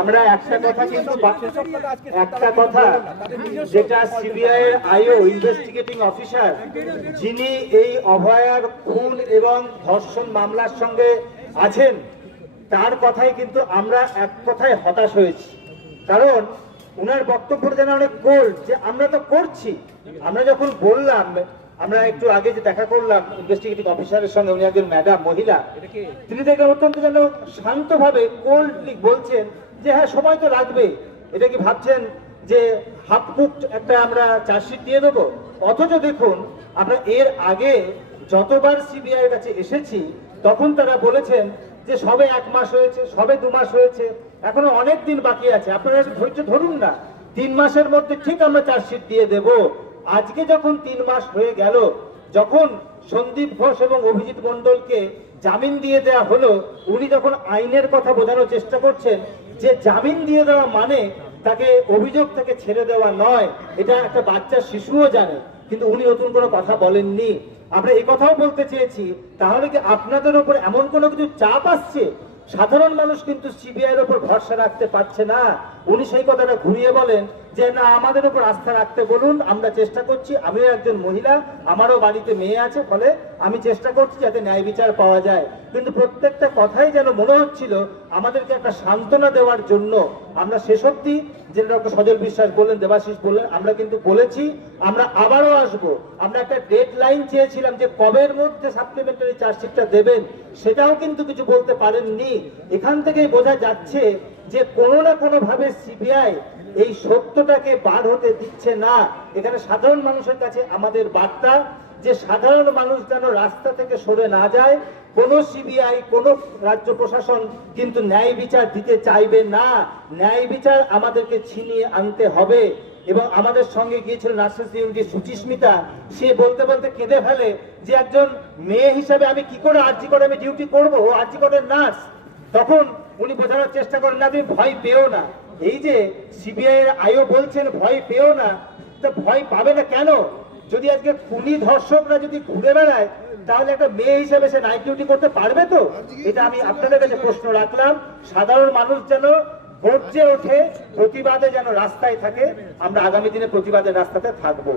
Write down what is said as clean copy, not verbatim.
আমরা একটা কথা কিন্তু একটা কথা যেটা সিবিআই এর আইও ইনভেস্টিগেটিং অফিসার যিনি এই অভয়ার খুন এবং ধর্ষণ মামলার সঙ্গে আছেন তার কথাই কিন্তু আমরা এক কথায় হতাশ হয়েছি। কারণ উনার বক্তব্যটা যেন অনেক কোল্ড, যে আমরা তো করছি। আমরা যখন বললাম, আমরা একটু আগে যে দেখা করলাম ইনভেস্টিগেটিং অফিসারের সঙ্গে, উনি একজন ম্যাডাম মহিলা, তিনি দেখলাম অত্যন্ত যেন শান্তভাবে কোল্ডলি বলছেন যে হ্যাঁ সময় তো লাগবে। এটা কি ভাবছেন যে হাফ কুকড একটা আমরা চার্জশিট দিয়ে দেবো? অথচ দেখুন আমরা এর আগে যতবার সিবিআই এর কাছে এসেছি তখন তারা বলেছেন যে সবে 1 মাস হয়েছে, সবে 2 মাস হয়েছে, এখনো অনেক দিন বাকি আছে, আপনারা ধৈর্য ধরুন না, 3 মাসের মধ্যে ঠিক আমরা চার্জশিট দিয়ে দেব। আজকে যখন 3 মাস হয়ে গেল, যখন সন্দীপ ঘোষ এবং অভিজিৎ মণ্ডলকে জামিন দিয়ে দেওয়া হলো, উনি যখন আইনের কথা বোঝানোর চেষ্টা করছেন যে জামিন দিয়ে দেওয়া মানে তাকে অভিযোগ থেকে ছেড়ে দেওয়া নয়, এটা একটা বাচ্চা শিশুও জানে, কিন্তু উনি নতুন কোনো কথা বলেননি। আমরা এই কথাও বলতে চেয়েছি, তাহলে কি আপনাদের উপর এমন কোনো কিছু চাপ আসছে? সাধারণ মানুষ কিন্তু সিবিআই এর উপর ভরসা রাখতে পারছে না। উনি সেই কথাটা ঘুরিয়ে বলেন যে না, আমাদের উপর আস্থা রাখতে বলুন, আমরা চেষ্টা করছি, আমিও একজন মহিলা, আমারও বাড়িতে মেয়ে আছে, ফলে আমি চেষ্টা করছি যাতে ন্যায় বিচার পাওয়া যায়। কিন্তু প্রত্যেকটা কথাই যেন মনে হচ্ছিল আমাদেরকে একটা সান্ত্বনা দেওয়ার জন্য। আমরা শেষ অবধি যেটা ডক্টর সজল বিশ্বাস বললেন, দেবাশিস বললেন, আমরা কিন্তু বলেছি আমরা আবারও আসবো। আমরা একটা ডেড লাইন চেয়েছিলাম যে কবের মধ্যে সাপ্লিমেন্টারি চার্জশিটটা দেবেন, সেটাও কিন্তু কিছু বলতে পারেননি। এখান থেকেই বোঝা যাচ্ছে যে কোনো না কোনো ভাবে সিবিআই এই সত্যটাকে বার হতে দিচ্ছে না। এখানে সাধারণ মানুষের কাছে আমাদের বার্তা যে সাধারণ মানুষ যেন রাস্তা থেকে সরে না যায়। কোন সিবিআই, কোন রাজ্য প্রশাসন কিন্তু ন্যায় বিচার দিতে চাইবে না। ন্যায় বিচার আমাদেরকে ছিনিয়ে আনতে হবে। এবং আমাদের সঙ্গে গিয়েছিল নার্সেস ইউনিটি সুচিস্মিতা, সে বলতে বলতে কেঁদে ফেলে যে একজন মেয়ে হিসাবে আমি কি করে আরজি করে আমি ডিউটি করবো, ও আরজি করে নার্স। তখন উনি বোঝানোর চেষ্টা করেন না, তুমি ভয় পেও না। এই যে সিবিআই এর আইও বলছেন ভয় পেও না, তো ভয় পাবে না কেন? যদি আজকে খুনি ধর্ষকরা যদি ঘুরে বেড়ায়, তাহলে একটা মেয়ে হিসেবে সে নাইট ডিউটি করতে পারবে তো? এটা আমি আপনাদের কাছে প্রশ্ন রাখলাম। সাধারণ মানুষ যেন গর্জে ওঠে, প্রতিবাদে যেন রাস্তায় থাকে। আমরা আগামী দিনে প্রতিবাদের রাস্তাতে থাকবো।